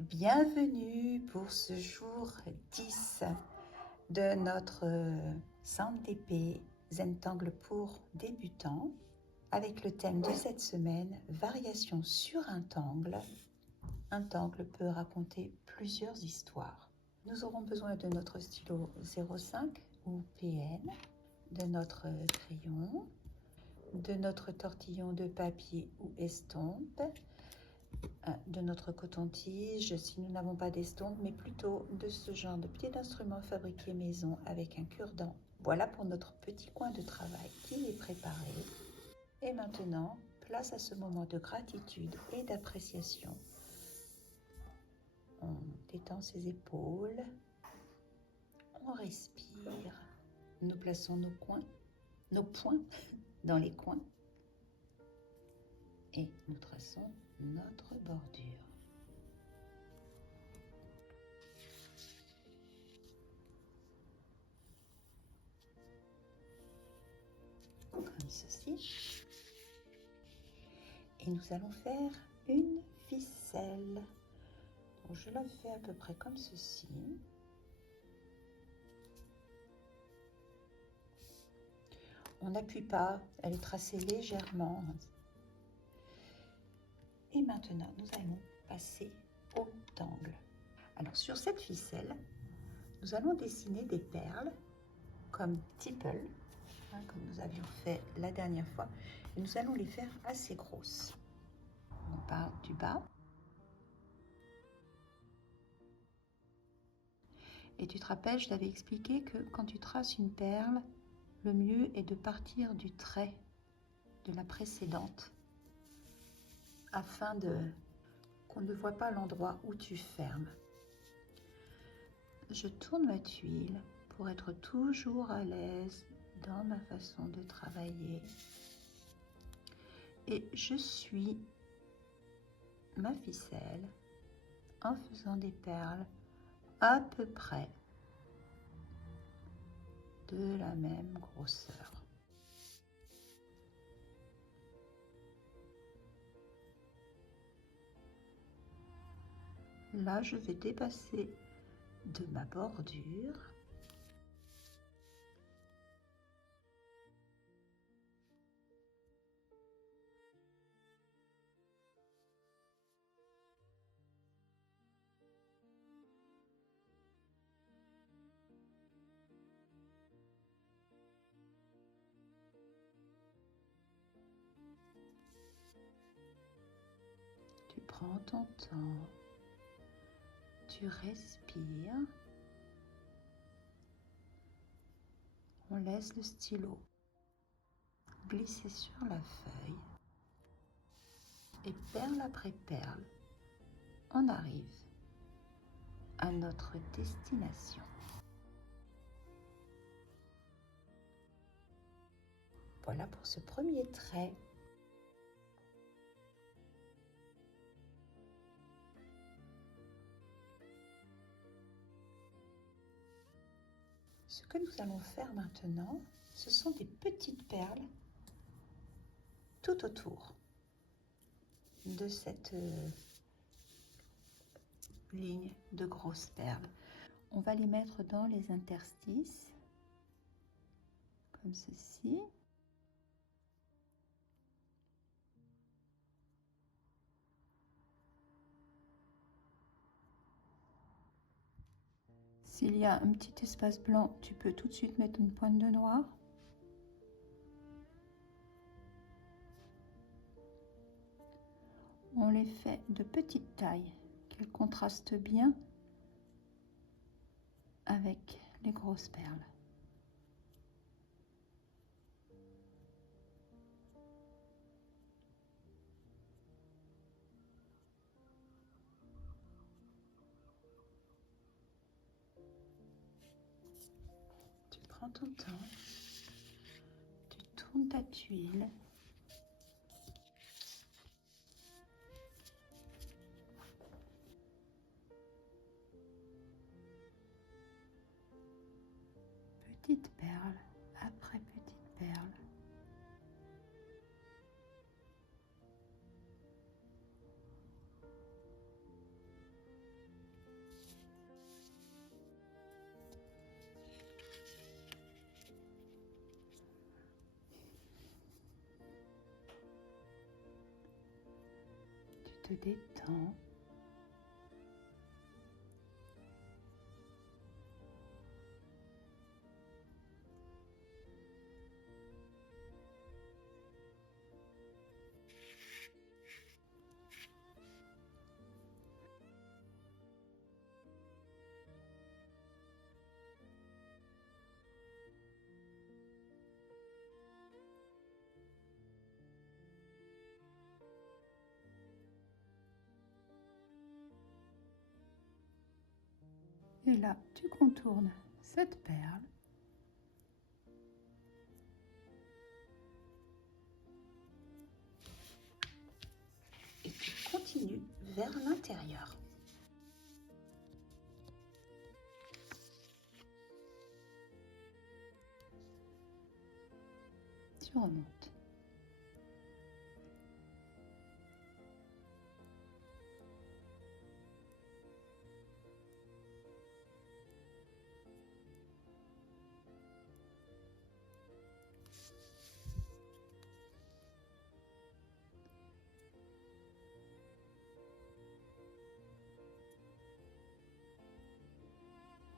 Bienvenue pour ce jour 10 de notre Sample d'épée Zentangle pour débutants avec le thème de cette semaine, variation sur un tangle. Un tangle peut raconter plusieurs histoires. Nous aurons besoin de notre stylo 05 ou PN, de notre crayon, de notre tortillon de papier ou estompe, de notre coton-tige, si nous n'avons pas d'estompe, mais plutôt de ce genre de petit instrument fabriqué maison avec un cure-dent. Voilà pour notre petit coin de travail qui est préparé. Et maintenant, place à ce moment de gratitude et d'appréciation. On détend ses épaules, on respire, nous plaçons nos poings dans les coins et nous traçons notre bordure. Comme ceci. Et nous allons faire une ficelle. Donc je la fais à peu près comme ceci. On n'appuie pas, elle est tracée légèrement. Et maintenant, nous allons passer au tangle. Alors sur cette ficelle, nous allons dessiner des perles comme tipple, comme nous avions fait la dernière fois. Et nous allons les faire assez grosses. On part du bas. Et tu te rappelles, je t'avais expliqué que quand tu traces une perle, le mieux est de partir du trait de la précédente afin qu'on ne voit pas l'endroit où tu fermes. Je tourne ma tuile pour être toujours à l'aise dans ma façon de travailler. Et je suis ma ficelle en faisant des perles à peu près de la même grosseur. Là, je vais dépasser de ma bordure. Tu prends ton temps, tu respires, on laisse le stylo glisser sur la feuille et perle après perle, on arrive à notre destination. Voilà pour ce premier trait. Ce que nous allons faire maintenant, ce sont des petites perles tout autour de cette ligne de grosses perles. On va les mettre dans les interstices, comme ceci. S'il y a un petit espace blanc, tu peux tout de suite mettre une pointe de noir. On les fait de petite taille, qu'elles contrastent bien avec les grosses perles. Tu prends ton temps, tu tournes ta tuile. Petite perle après petite perle. te détends. Et là, tu contournes cette perle. Et tu continues vers l'intérieur. Tu remontes.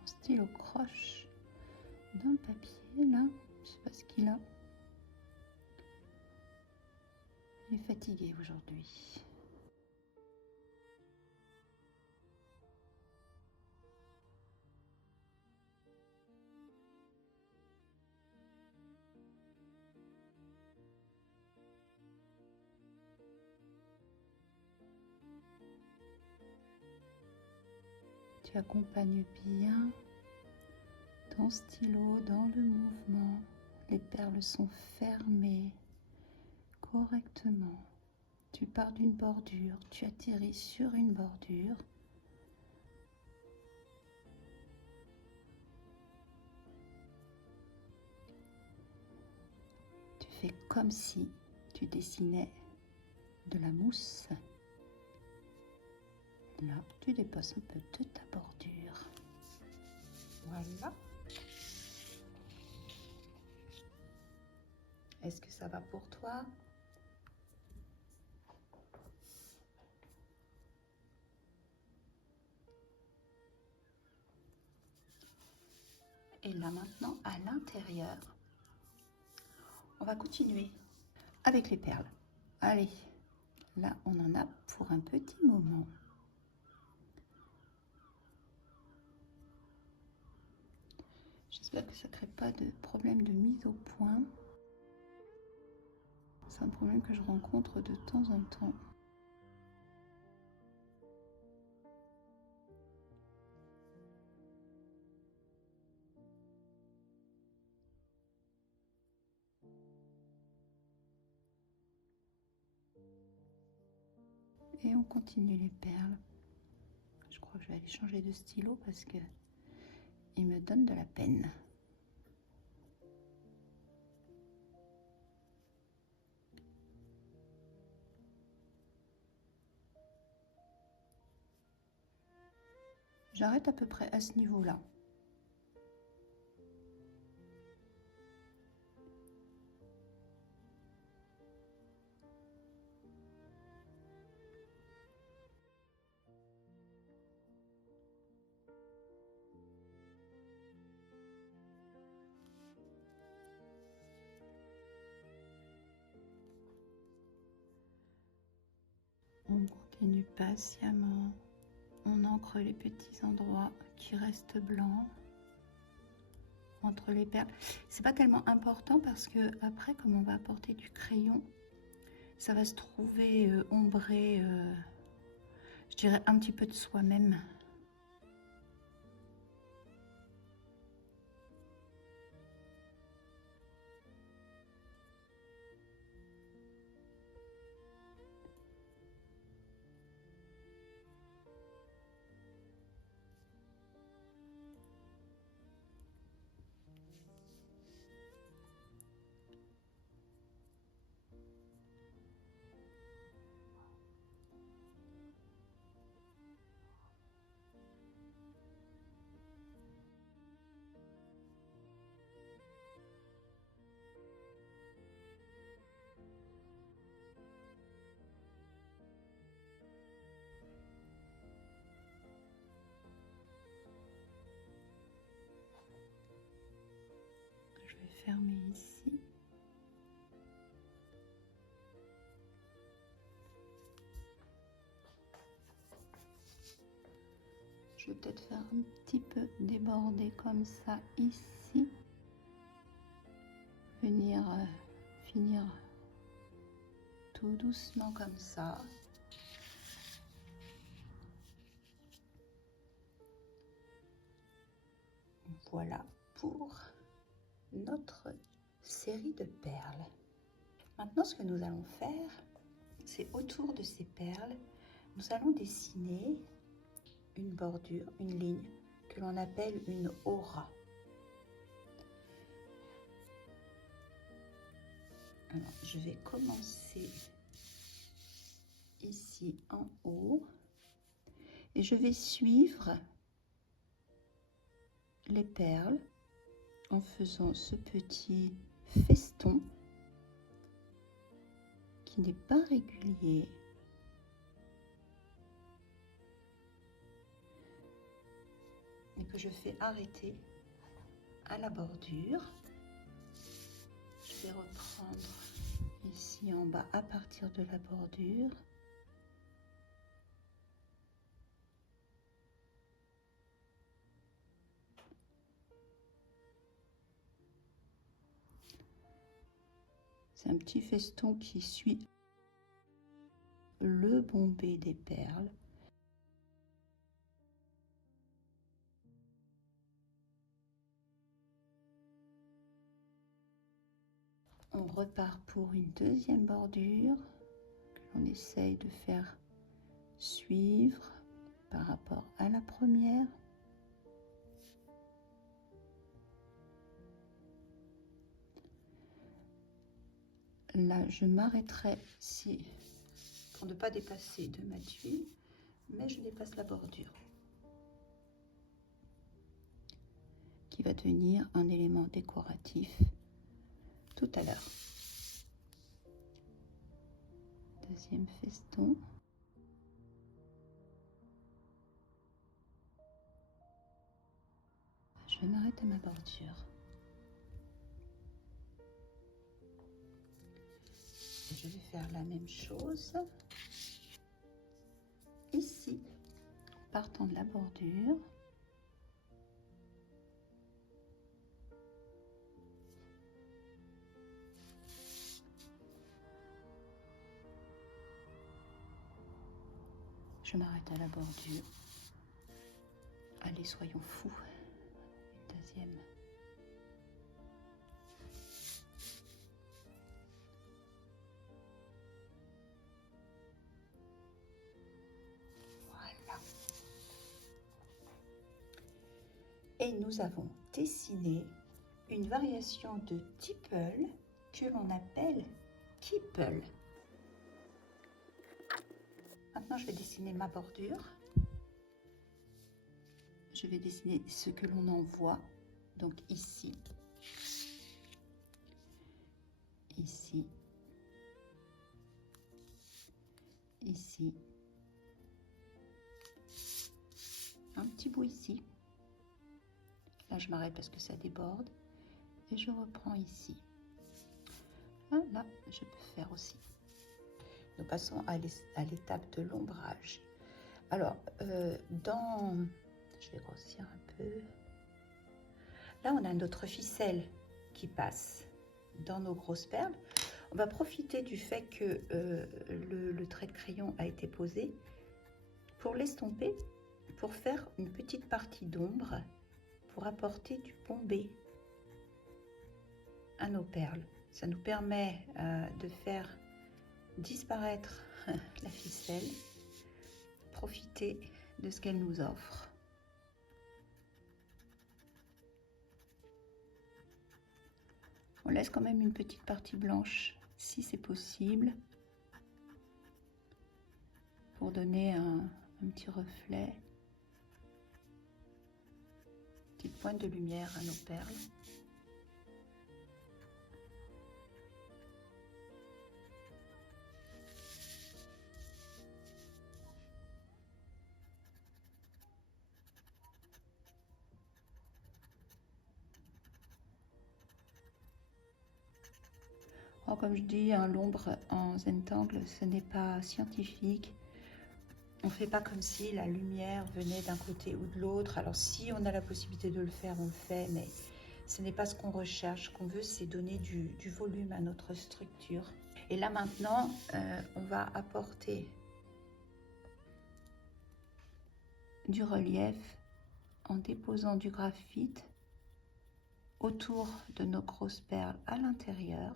Mon stylo croche dans le papier, là. Je sais pas ce qu'il a. Il est fatigué aujourd'hui. Tu accompagnes bien ton stylo dans le mouvement. Les perles sont fermées correctement. Tu pars d'une bordure, tu atterris sur une bordure. Tu fais comme si tu dessinais de la mousse. Là, tu déposes un peu de ta bordure. Voilà. Est-ce que ça va pour toi? Et là maintenant, à l'intérieur, on va continuer avec les perles. Allez, là on en a pour un petit moment. J'espère que ça ne crée pas de problème de mise au point. C'est un problème que je rencontre de temps en temps. Et on continue les perles. Je crois que je vais aller changer de stylo parce que il me donne de la peine. J'arrête à peu près à ce niveau-là. On continue patiemment. On encre les petits endroits qui restent blancs entre les perles. C'est pas tellement important parce que après, comme on va apporter du crayon, ça va se trouver ombré, je dirais un petit peu de soi-même. vais peut-être faire un petit peu déborder comme ça ici. Venir finir tout doucement comme ça. Voilà pour notre série de perles. Maintenant, ce que nous allons faire, c'est autour de ces perles, nous allons dessiner une bordure, une ligne que l'on appelle une aura. Alors, je vais commencer ici en haut et je vais suivre les perles en faisant ce petit feston qui n'est pas régulier. Et que je fais arrêter à la bordure. Je vais reprendre ici en bas à partir de la bordure. C'est un petit feston qui suit le bombé des perles. On repart pour une deuxième bordure que l'on essaye de faire suivre par rapport à la première. Là, je m'arrêterai ici pour ne pas dépasser de ma tuile, mais je dépasse la bordure qui va devenir un élément décoratif tout à l'heure. Deuxième feston. Je m'arrête à ma bordure. Et je vais faire la même chose ici, partant de la bordure. Je m'arrête à la bordure. Allez, soyons fous. Une deuxième. Voilà. Et nous avons dessiné une variation de tipple que l'on appelle kipple. Maintenant, je vais dessiner ma bordure. Je vais dessiner ce que l'on en voit. Donc ici, ici, ici, un petit bout ici. Là, je m'arrête parce que ça déborde. Et je reprends ici. Là, je peux faire aussi. Nous passons à l'étape de l'ombrage. Alors, je vais grossir un peu. Là, on a notre ficelle qui passe dans nos grosses perles. On va profiter du fait que le trait de crayon a été posé pour l'estomper, pour faire une petite partie d'ombre, pour apporter du bombé à nos perles. Ça nous permet de faire disparaître la ficelle, profiter de ce qu'elle nous offre. On laisse quand même une petite partie blanche si c'est possible pour donner un petit reflet, une petite pointe de lumière à nos perles. Comme je dis, l'ombre en Zentangle, ce n'est pas scientifique. On ne fait pas comme si la lumière venait d'un côté ou de l'autre. Alors si on a la possibilité de le faire, on le fait, mais ce n'est pas ce qu'on recherche. Ce qu'on veut, c'est donner du volume à notre structure. Et là maintenant, on va apporter du relief en déposant du graphite autour de nos grosses perles à l'intérieur.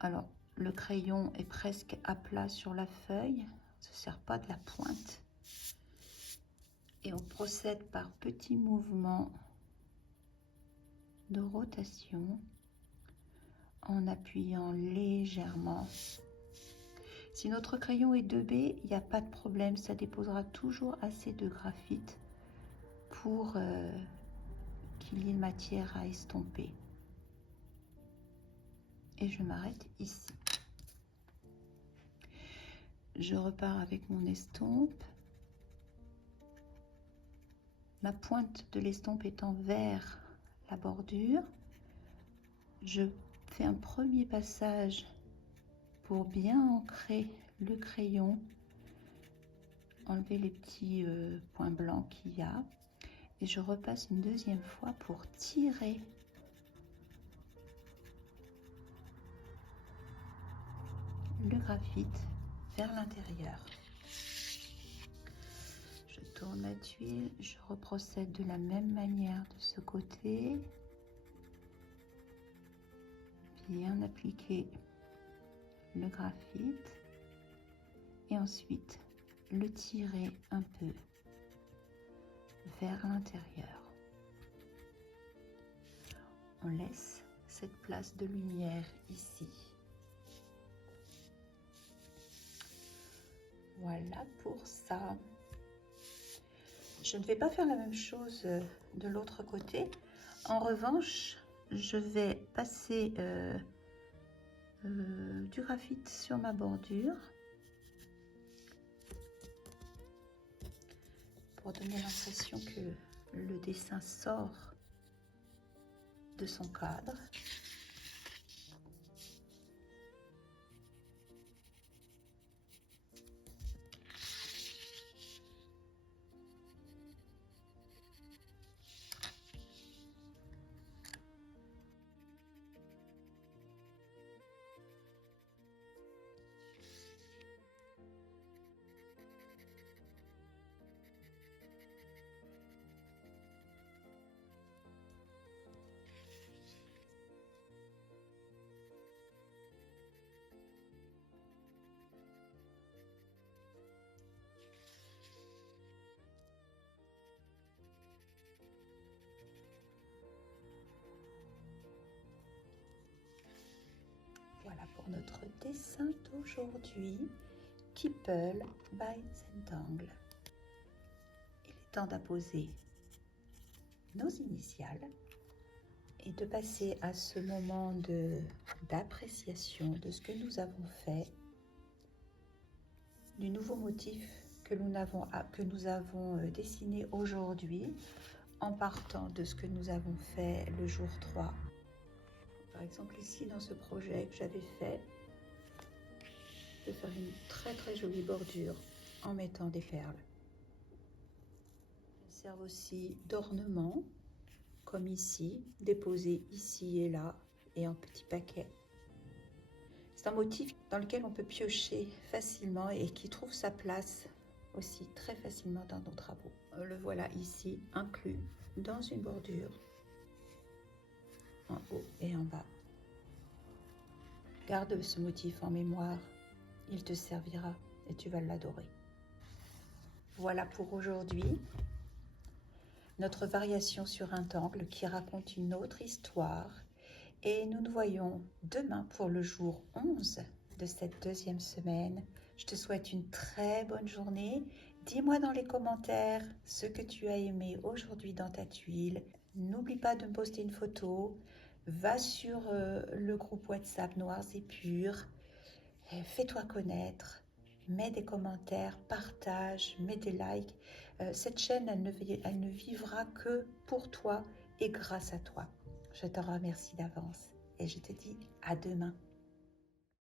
Alors, le crayon est presque à plat sur la feuille, on ne se sert pas de la pointe. Et on procède par petits mouvements de rotation en appuyant légèrement. Si notre crayon est 2B, il n'y a pas de problème, ça déposera toujours assez de graphite pour qu'il y ait une matière à estomper. Et je m'arrête ici. Je repars avec mon estompe. La pointe de l'estompe étant vers la bordure, je fais un premier passage pour bien ancrer le crayon, enlever les petits points blancs qu'il y a, et je repasse une deuxième fois pour tirer le graphite vers l'intérieur. Je tourne la tuile, je reprocède de la même manière de ce côté. Bien appliquer le graphite et ensuite le tirer un peu vers l'intérieur. On laisse cette place de lumière ici. Voilà pour ça. Je ne vais pas faire la même chose de l'autre côté. En revanche, je vais passer du graphite sur ma bordure pour donner l'impression que le dessin sort de son cadre. Voilà pour notre dessin d'aujourd'hui, Keepel by Zentangle. Il est temps d'apposer nos initiales et de passer à ce moment d'appréciation de ce que nous avons fait, du nouveau motif que nous avons dessiné aujourd'hui en partant de ce que nous avons fait le jour 3. Par exemple ici dans ce projet que j'avais fait, de faire une très jolie bordure en mettant des perles. Elles servent aussi d'ornement, comme ici, déposées ici et là et en petits paquets. C'est un motif dans lequel on peut piocher facilement et qui trouve sa place aussi très facilement dans nos travaux. Le voilà ici inclus dans une bordure en haut et en bas. Garde ce motif en mémoire, il te servira et tu vas l'adorer. Voilà pour aujourd'hui, notre variation sur un angle qui raconte une autre histoire et nous nous voyons demain pour le jour 11 de cette deuxième semaine. Je te souhaite une très bonne journée. Dis-moi dans les commentaires ce que tu as aimé aujourd'hui dans ta tuile. N'oublie pas de me poster une photo. Va sur le groupe WhatsApp Noirs et Purs. Fais-toi connaître. Mets des commentaires, partage, mets des likes. Cette chaîne, elle ne vivra que pour toi et grâce à toi. Je te remercie d'avance et je te dis à demain.